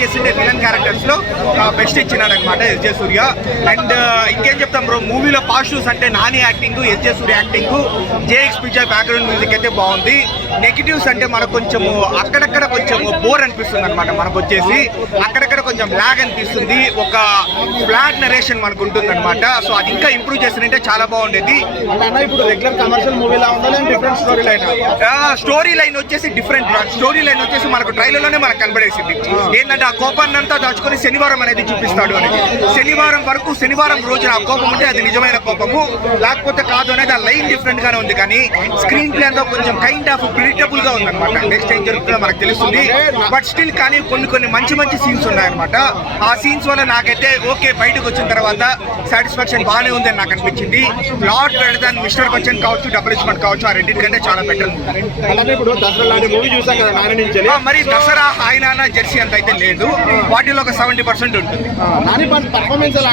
చేసిండే villain characters లో best ఇచ్చినాడు అనమాట ఎస్జే సూర్య. అండ్ ఇంకేం చెప్తాం బ్రో, మూవీలో పాజిటివ్స్ అంటే Nani acting, SJ Surya acting, జేఎక్స్ పిక్చర్ బ్యాక్గ్రౌండ్ మ్యూజిక్ అయితే బాగుంది. నెగిటివ్స్ అంటే మనకు కొంచెము అక్కడక్కడ కొంచెం బోర్ అనిపిస్తుంది అనమాట. మనకు వచ్చేసి అక్కడక్కడ కొంచెం లాగ్ అనిపిస్తుంది, ఒక ఫ్లాట్ నరేషన్ మనకు ఉంటుంది అనమాట. సో అది ఇంకా ఇంప్రూవ్ చేసినంటే చాలా బాగుండేది. ఇప్పుడు రెగ్యులర్ కమర్షియల్ మూవీలా ఉందా డిఫరెంట్ స్టోరీ లైన్ వచ్చేసి డిఫరెంట్. స్టోరీ లైన్ వచ్చేసి మనకు ట్రైలర్ లోనే మనకు కనబడేసింది ఏంటంటే ఆ కోపాన్ని అంతా దాచుకొని శనివారం అనేది చూపిస్తాడు అని. శనివారం వరకు, శనివారం రోజున ఆ కోపం ఉంటే అది నిజమైన కోపము, లేకపోతే కాదు అనేది ఆ లైన్ డిఫరెంట్ గానే ఉంది. కానీ స్క్రీన్ ప్లే అంతా కొంచెం కైండ్ ఆఫ్ ప్రిడిక్టబుల్ గా ఉంది అనమాట. నెక్స్ట్ ఏం జరుగుతుందో మనకు తెలుస్తుంది. బట్ స్టిల్ కానీ కొన్ని మంచి సీన్స్ ఉన్నాయన్నమాట. ఆ సీన్స్ వల్ల నాకైతే ఓకే, బయటకు వచ్చిన తర్వాత సాటిస్ఫాక్షన్ బాగానే ఉంది అని నాకు అనిపించింది. Lot better than mister Bachchan కావచ్చు, డబుల్ ఇస్మార్ట్ కావచ్చు, ఆ రెండింటికంటే చాలా బెటర్. ఇప్పుడు దసరా లాంటి మూవీ చూసాం కదా నాని నుంచి. మరి దసరా హాయ్ నాన్న జెర్సీ అంత అయితే లేదు, వాటిలో ఒక 70% ఉంటుంది.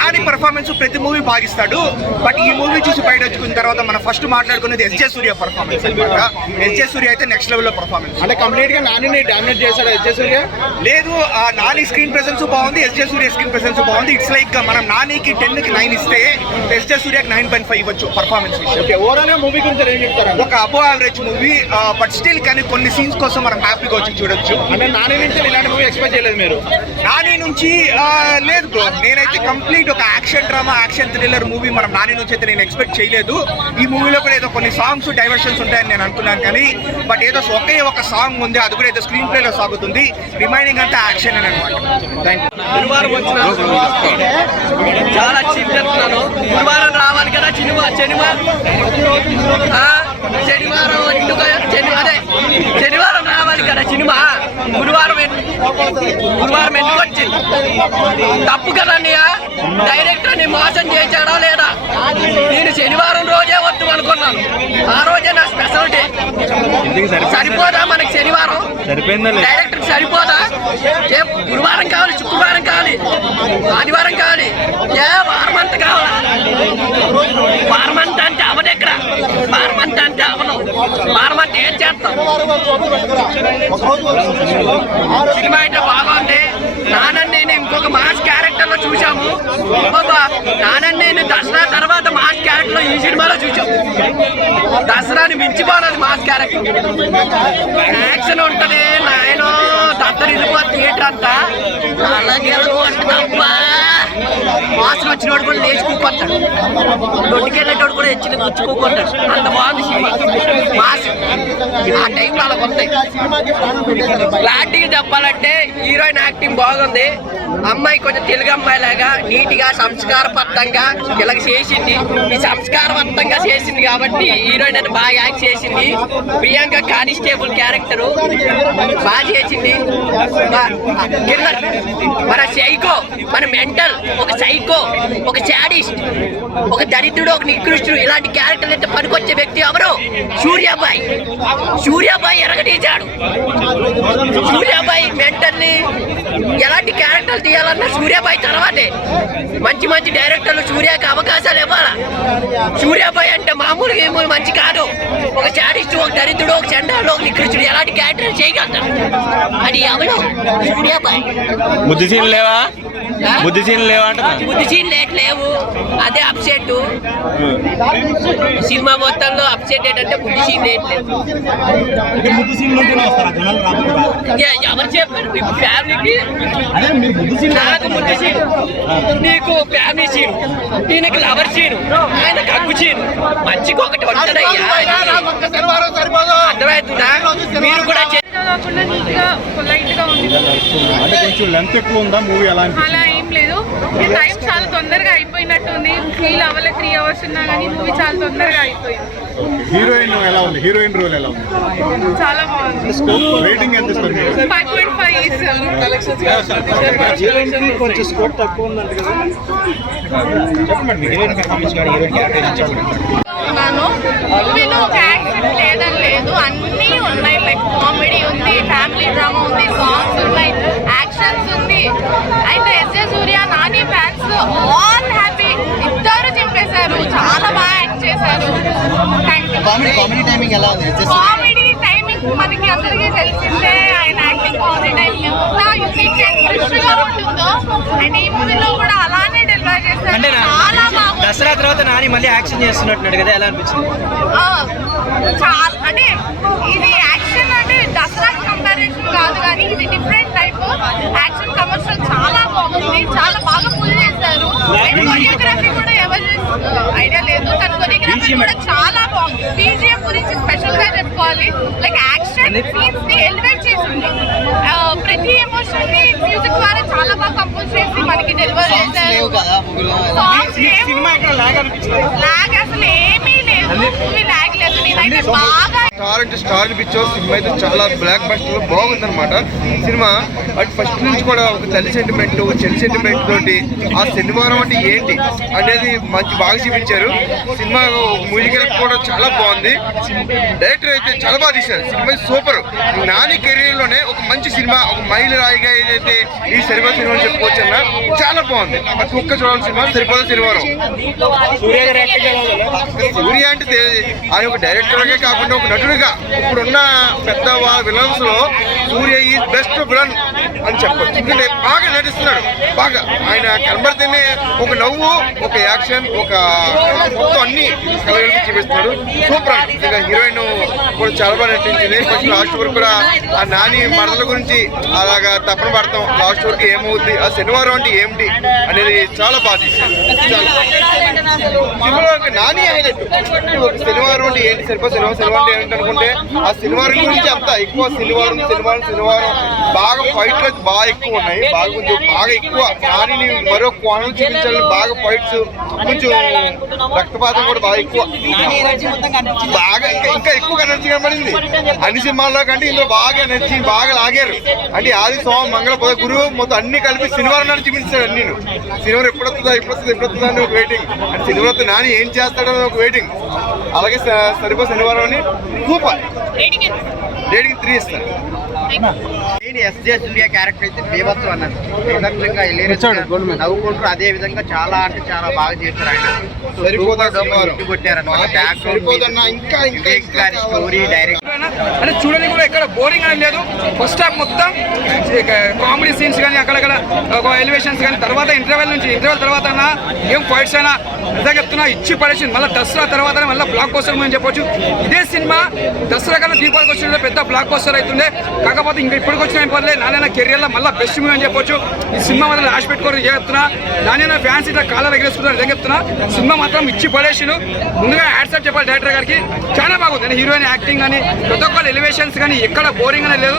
నాని పర్ఫార్మెన్స్ ప్రతి మూవీ భాగిస్తాడు. బట్ ఈ మూవీ చూసి బయట వచ్చుకున్న తర్వాత మనం ఫస్ట్ మాట్లాడుకునేది ఎస్జే సూర్య పర్ఫార్మెన్స్ అనమాట. ఎస్జే సూర్య అయితే నెక్స్ట్ లెవెల్ లో పర్ఫార్మెన్స్. అంటే కంప్లీట్ గా నాని డామినేట్ చేశాడు ఎస్జే సూర్య. లేదు, నాని స్క్రీన్ ప్రెసెన్స్ బాగుంది, ఎస్జే సూర్య స్క్రీన్ ప్రెసెన్స్ బాగుంది. ఇట్స్ లైక్ మనం నానికి 10 కి 9 ఇస్తే ఎస్జే సూర్యకి 9.5 ఇవ్వచ్చు పర్ఫార్మెన్స్ విషయం. ఓవరాల్ మూవీ గురించి ఏం చెప్తారు? ఒక అబో యావరేజ్ మూవీ, బట్ స్టిల్ కానీ కొన్ని సీన్స్ కోసం మనం హ్యాపీగా వచ్చి చూడొచ్చు. అంటే నాని నుంచి ఇలాంటి మూవీ ఎక్స్పెక్ట్ చేయలేదు మీరు? నాని నుంచి లేదు బ్రో, నేనైతే కంప్లీట్ ఒక action drama, action thriller movie మనం నాని నుంచి అయితే నేను ఎక్స్పెక్ట్ చేయలేదు. ఈ మూవీలో కూడా ఏదో కొన్ని సాంగ్స్ డైవర్షన్స్ ఉంటాయని నేను అనుకున్నాను, కానీ బట్ ఏదో ఒకే ఒక సాంగ్ ఉంది, అది కూడా ఏదో స్క్రీన్ ప్లేలో సాగుతుంది. రిమైనింగ్ అంతా యాక్షన్ అని అనమాట. Thank you. చాలా చెప్తున్నాను, గురువారం రావాలి కదా. శనివారం రావాలి కదా సినిమా. గురువారం ఎందుకు వచ్చింది? తప్పు కదన్నయ్య, డైరెక్టర్ని మోసం చేశాడా లేదా? నేను శనివారం రోజే వద్దు అనుకున్నాను, ఆ రోజే నా స్పెషాలిటీ. సరిపోదా మనకి శనివారం? డైరెక్టర్ సరిపోదా? ఏ గురువారం కావాలి, శుక్రవారం కావాలి, ఆదివారం కావాలి, ఏ వారమంతా కావాలా? వారమంతా అంటే అవదు, ఎక్కడ వారమంతా అంటే అవను. వారమంతా ఏం చేస్తాం? సినిమా అయితే బాగుంది. నానని ఇంకొక మాస్ క్యారెక్టర్ లో చూసాము. నానని దసరా తర్వాత మాస్ క్యారెక్టర్ లో ఈ సినిమాలో చూసాము. దసరాని మించిపోలేదు మాస్ క్యారెక్టర్. యాక్షన్ ఉంటది, నాయన దత్తరు ఇల్లుపో థియేటర్ అంతా. అలాగే మాస్టర్ వచ్చినోడు కూడా లేచి కూకొస్తాడు, దొడ్డుకెళ్ళేటోడు కూడా ఎచ్చిన కూర్చు కూకుంటాడు. అంత బాగుంది మాస్. ఆ టైంలో అలా వస్తాయి. క్లారిటీగా చెప్పాలంటే హీరోయిన్ యాక్టింగ్ బాగుంది. అమ్మాయి కొంచెం తెలుగు అమ్మాయి లాగా నీట్ గా సంస్కారబద్ధంగా ఇలాగ చేసింది. ఈ సంస్కారవంతంగా చేసింది కాబట్టి హీరోయిన్ అని బాగా యాక్ట్ చేసింది. ప్రియాంక కానిస్టేబుల్ క్యారెక్టర్ బాగా చేసింది. కిల్లర్ మన సైకో, మన మెంటల్, ఒక సైకో, ఒక శాడిస్ట్, ఒక దరిద్రుడు, ఒక నికృష్టుడు, ఇలాంటి క్యారెక్టర్ అయితే పనికొచ్చే వ్యక్తి ఎవరు? సూర్యాబాయ్. సూర్యాబాయ్ ఎరగదీశాడు. సూర్యాబాయ్ మెంటల్ ని ఎలాంటి క్యారెక్టర్ తీయాలన్నా సూర్యాబాయ్ తర్వాతే. మంచి డైరెక్టర్లు సూర్యకి అవకాశాలు ఇవ్వాలా. సూర్యాబాయ్ అంటే మామూలుగా మంచి కాదు. ఒక శాడిస్ట్, ఒక దరిద్రుడు, ఒక చండాలు, ఒక నికృష్టుడు, ఎలాంటి క్యారెక్టర్ చేయగలుగుతాడు. అది ఎవరు? సూర్యాబాయ్. బుద్ధి సీన్ లేవా? బుద్ధి సీన్ లేవు. అదే అప్సెట్. సినిమా మొత్తంలో అప్సెట్ ఏంటంటే బుద్ధి సీన్ లేదు. ఎవరు చెప్పారు మీకు ఫ్యామిలీకి? నాకు బుద్ధి సీన్, నీకు ఫ్యామిలీ సీన్, దీనికి లవర్ సీన్, ఆయనకు అగ్గు సీన్. మంచిగా ఒకటి వస్తాడయ్యా. అర్థమవుతుందా? మీరు కూడా అలా ఏం లేదు. టైం చాలా తొందరగా అయిపోయినట్టుంది. ఫీల్ అవ్వలే 3 hours ఉన్నా కానీ మూవీ చాలా తొందరగా అయిపోయింది. హీరోయిన్ ఎలా ఉంది? హీరోయిన్ రోల్ ఎలా ఉంది? చాలా బాగుంది. రేటింగ్ ఎంత ఇస్తారు? 5.5 ఇస్తాను. కొంచెం స్కోప్ తక్కువ ఉందంట కదా. మూవీలో యాక్షన్ లేదని లేదు, అన్నీ ఉన్నాయి. లైక్ కామెడీ ఉంది, ఫ్యామిలీ డ్రామా ఉంది, సాంగ్స్ ఉన్నాయి, యాక్షన్స్ ఉంది. అయితే ఎస్జే సూర్య, నాని ఫ్యాన్స్ ఆల్ హ్యాపీ. ఇద్దరు చింపేశారు, చాలా బాగా యాక్ట్ చేశారు. కామెడీ టైమింగ్ ఎలా ఉంది? కామెడీ టైమింగ్ మనకి అందరికీ తెలిసిందే. ఆయన acting comedy timing unique and fresh and ఈ మూవీలో కూడా అలానే డెలివర్ చేశారు. అంటే చాలా బాగుంది. దసరా తర్వాత నాని మళ్ళీ యాక్షన్ చేస్తున్నట్టున్నాడు కదా, ఎలా అనిపించింది? చాలా అంటే ఇది యాక్షన్ అంటే దసరా కంపారిజన్ కాదు కానీ ఇది డిఫరెంట్ టైప్ యాక్షన్ కమర్షియల్. చాలా బాగుంది, చాలా బాగా ఫుల్ చేశారు. కొరియోగ్రఫీ కూడా ఎవరు ఐడియా లేదు, కానీ కొరియోగ్రఫీ కూడా చాలా బాగుంది. బీజిఎం గురించి స్పెషల్ గా చెప్పుకోవాలి. లైక్ యాక్షన్ సీన్స్ ని ఎలివేట్ చేసింది. ప్రతి ఎమోషన్ ని మ్యూజిక్ ద్వారా చాలా బాగా కంపోజ్ చేసి మనకి డెలివర్ చేశారు. సాంగ్స్ లాగ్ అసలు ఏమీ లేదు, మూవీ లాగ్ లేదు. నేనైతే బాగా స్టార్ అంటే స్టార్ అనిపించావు. సినిమా అయితే చాలా బ్లాక్ బస్టర్ బాగుందన్నమాట సినిమా. అటు ఫస్ట్ నుంచి కూడా ఒక తల్లి సెంటిమెంట్, ఒక చెల్లి సెంటిమెంట్ తోటి ఆ శనివారం అంటే ఏంటి అనేది మంచి బాగా చూపించారు. సినిమా మ్యూజిక్ కూడా చాలా బాగుంది. డైరెక్టర్ అయితే చాలా బాగా తీశారు. Cinema super. నాని కెరీర్ లోనే ఒక మంచి సినిమా, ఒక మైలు రాయిగా ఏదైతే ఈ సరిపోద సినిమా చెప్పుకోవచ్చు అన్న, చాలా బాగుంది. ప్రతి ఒక్క చూడాల్సిన సినిమా సరిపోద శనివారం. సూర్య అంటే ఆయన ఒక డైరెక్టర్గా కాకుండా ఒక నటుడిగా ఇప్పుడున్న పెద్ద విలన్స్ లో సూర్య ఈ బెస్ట్ విలన్ అని చెప్పచ్చు. ఎందుకంటే బాగా నటిస్తున్నాడు. బాగా ఆయన కనబడితేనే ఒక నవ్వు, ఒక యాక్షన్, ఒక మొత్తం అన్ని కలగలిపి చూపిస్తున్నాడు. సూపర్. ఇంకా హీరోయిన్ కూడా చాలా బాగా నటించింది. ఫస్ట్ లాస్ట్ వరకు కూడా ఆ నాని మరదల గురించి అలాగా తప్పన పడతాం. లాస్ట్ వరకు ఏమవుద్ది, ఆ శనివారం అంటే ఏమిటి అనేది చాలా బాగా తీశారు. సినిమాలో నాని హైలైట్. ఒక శనివారం అంటే ఏంటి, శనివారం అంటే ఏంటి అనుకుంటే ఆ శనివారం గురించి అంతా ఎక్కువ శనివారం బాగా ఫైట్లు బాగా ఎక్కువ ఉన్నాయి. బాగా ఎక్కువ నానిని మరో కోణం చూపించాలని బాగా ఫైట్స్, కొంచెం రక్తపాతం కూడా బాగా ఎక్కువ, బాగా ఇంకా ఎక్కువ ఎనర్జీ కనబడింది. అన్ని సినిమాల్లో కంటే ఇందులో బాగా ఎనర్జీ బాగా లాగారు. అంటే ఆది సోమం మంగళ పద గురువు మొత్తం అన్ని కలిపి శనివారం నాడు చూపించాడు. అన్ని శనివారం ఎప్పుడొస్తుందా అని ఒక వెయిటింగ్. అంటే శనివారం నాని ఏం చేస్తాడని ఒక వెయిటింగ్. అలాగే సరిపో శనివారం అని సూపర్. రేటింగ్ 3 ఇస్తాను. ఎస్జే సూర్య క్యారెక్టర్ అయితే బీభత్సం అన్నది. బీభత్సంగా నవ్వుకుంటారు. అదే విధంగా చాలా అంటే చాలా బాగా చేస్తారు. ఆయన స్టోరీ డైరెక్ట్ అంటే చూడని కూడా ఎక్కడ బోరింగ్ అనేది లేదు. ఫస్ట్ హాఫ్ మొత్తం కామెడీ సీన్స్ కానీ అక్కడక్కడ ఎలివేషన్స్ కానీ, తర్వాత ఇంటర్వెల్ తర్వాత ఏం ఫైట్స్ అయినా నిజంగా చెప్తున్నా ఇచ్చి పడేసింది. మళ్ళీ దసరా తర్వాత మళ్ళీ బ్లాక్ పోస్టర్ అని చెప్పొచ్చు. ఇదే సినిమా దసరా కన్నా దీపావళికి వచ్చిన పెద్ద బ్లాక్ పోస్టర్ అవుతుండే. కాకపోతే ఇంకా ఇప్పటికి వచ్చిన ఏం పర్లేదు, నాన్న కెరియర్లో మళ్ళీ బెస్ట్ మూవీ అని చెప్పొచ్చు. ఈ సినిమా మాత్రం లాస్ట్ పెట్టుకోవడం చెప్తున్నా. నాన్న ఫ్యాన్స్ ఇట్లా కాళ్ళ ఎగరేసుకుంటారు నిజంగా చెప్తున్నా. సినిమా మాత్రం ఇచ్చి పడేసిండు. ముందుగా యాడ్సప్ చెప్పాలి డైరెక్టర్ గారికి, చాలా బాగుంది. హీరోయిన్ యాక్టింగ్ కానీ ప్రతి ఒక్కరు ఎలివేషన్స్ కానీ ఎక్కడ బోరింగ్ అనేది లేదు.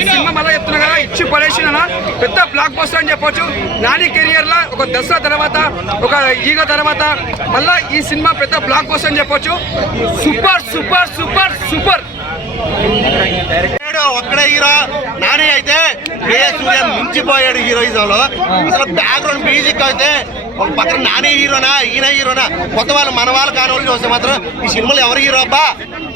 ఈ సినిమా మళ్ళీ చెప్తున్నా కదా ఇచ్చి పడేసిన పెద్ద బ్లాక్ బస్టర్ అని చెప్పొచ్చు. నాని కెరియర్ లో ఒక దసరా తర్వాత, ఒక ఈగ తర్వాత మళ్ళా ఈ సినిమా పెద్ద బ్లాక్ బస్టర్ అని చెప్పొచ్చు. Super super super super. ఒక్కడే హీరో నాని అయితే సూర్య మించిపోయాడు హీరోయిజంలో. అసలు బ్యాక్గ్రౌండ్ మ్యూజిక్ అయితే ఒక పక్కన నాని హీరోనా ఈయన హీరోనా, కొత్త వాళ్ళు మన వాళ్ళు కాని వాళ్ళు చూస్తే మాత్రం ఈ సినిమాలో ఎవరు హీరో అబ్బా,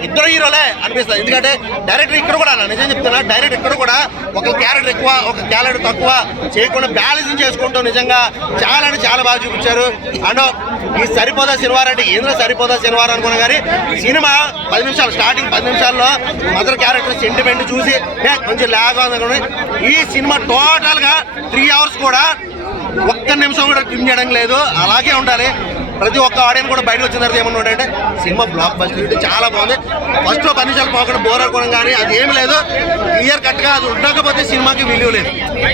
ఇద్దరు హీరోలే అనిపిస్తుంది. ఎందుకంటే డైరెక్టర్ ఇక్కడ కూడా నిజం చెప్తున్నా, డైరెక్టర్ ఇక్కడ కూడా ఒక క్యారెక్టర్ ఎక్కువ ఒక క్యారెక్టర్ తక్కువ చేయకుండా బ్యాలెన్సింగ్ చేసుకుంటూ నిజంగా చాలా అంటే చాలా బాగా చూపించారు. అండ్ ఈ సరిపోదా శనివారం అంటే ఏంద్ర సరిపోదా శనివారం అనుకున్నా కానీ సినిమా 10 నిమిషాలు స్టార్టింగ్ 10 నిమిషాల్లో మదర్ క్యారెక్టర్ సెంటిమెంట్ చూసి కొంచెం లాగ్ ఉంది. ఈ సినిమా టోటల్గా 3 hours కూడా ఒక్క నిమిషం కూడా ట్రిమ్ చేయడం లేదు, అలాగే ఉండాలి. ప్రతి ఒక్క ఆడియన్స్ కూడా బయటకు వచ్చిన తర్వాత ఏమన్నా ఉంటే సినిమా బ్లాక్ బస్టర్ చాలా బాగుంది. ఫస్ట్ 10 నిమిషాలు పోకుండా బోర్ అనుకోవడం కానీ అది ఏమి లేదు, క్లియర్ కట్గా అది ఉండకపోతే సినిమాకి విలువ లేదు.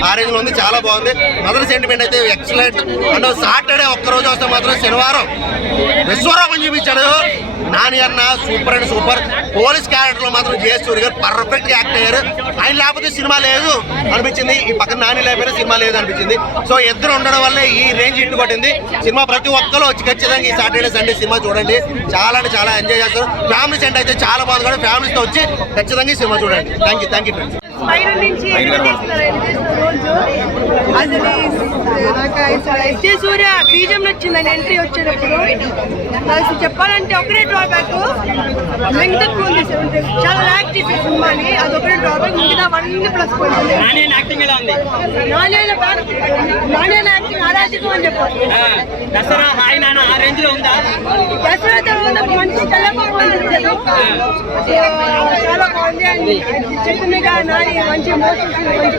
ఆ రేంజ్లో ఉంది, చాలా బాగుంది. మదర్ సెంటిమెంట్ అయితే ఎక్సలెంట్. అంటే సాటర్డే ఒక్కరోజు వస్తే మాత్రం శనివారం విశ్వరూపం చూపించాడు నాని అన్న. Super and super. పోలీస్ క్యారెక్టర్లో మాత్రం జయసూర్య గారు పర్ఫెక్ట్ యాక్ట్ అయ్యారు. ఆయన లేకపోతే సినిమా లేదు అనిపించింది, ఈ పక్కన నాని లేకపోతే సినిమా లేదు అనిపించింది. సో ఇద్దరు ఉండడం వల్లే ఈ రేంజ్ ఇట్టు పట్టింది సినిమా. ప్రతి ఒక్కరు వచ్చి ఖచ్చితంగా ఈ సాటర్డే సండే సినిమా చూడండి, చాలా అంటే చాలా ఎంజాయ్ చేస్తారు. ఫ్యామిలీ సెంటర్ అయితే చాలా బాగుంది కూడా, ఫ్యామిలీతో వచ్చి ఖచ్చితంగా ఈ సినిమా చూడండి. Thank you friends. ఎస్జే సూర్య బీజం నచ్చిందని ఎంట్రీ వచ్చేటప్పుడు నాకు చెప్పాలంటే ఒకటే డ్రాబ్యాక్, లెంగ్త్ ఎక్కువ ఉంది. చాలా లాక్ చేసే సినిమాని, అదొకటే డ్రాబ్యాక్. మిగతా అన్ని ప్లస్ పాయింట్. నాని యాక్టింగ్ అరాజకం అని చెప్పాలి. దసరా హాయ్ నాన్న ఆ రేంజ్ లో ఉందా? దసరా తర్వాత మంచి చాలా బాగుంది. అని చెప్తున్నాగా నాని మంచి మోసం మంచి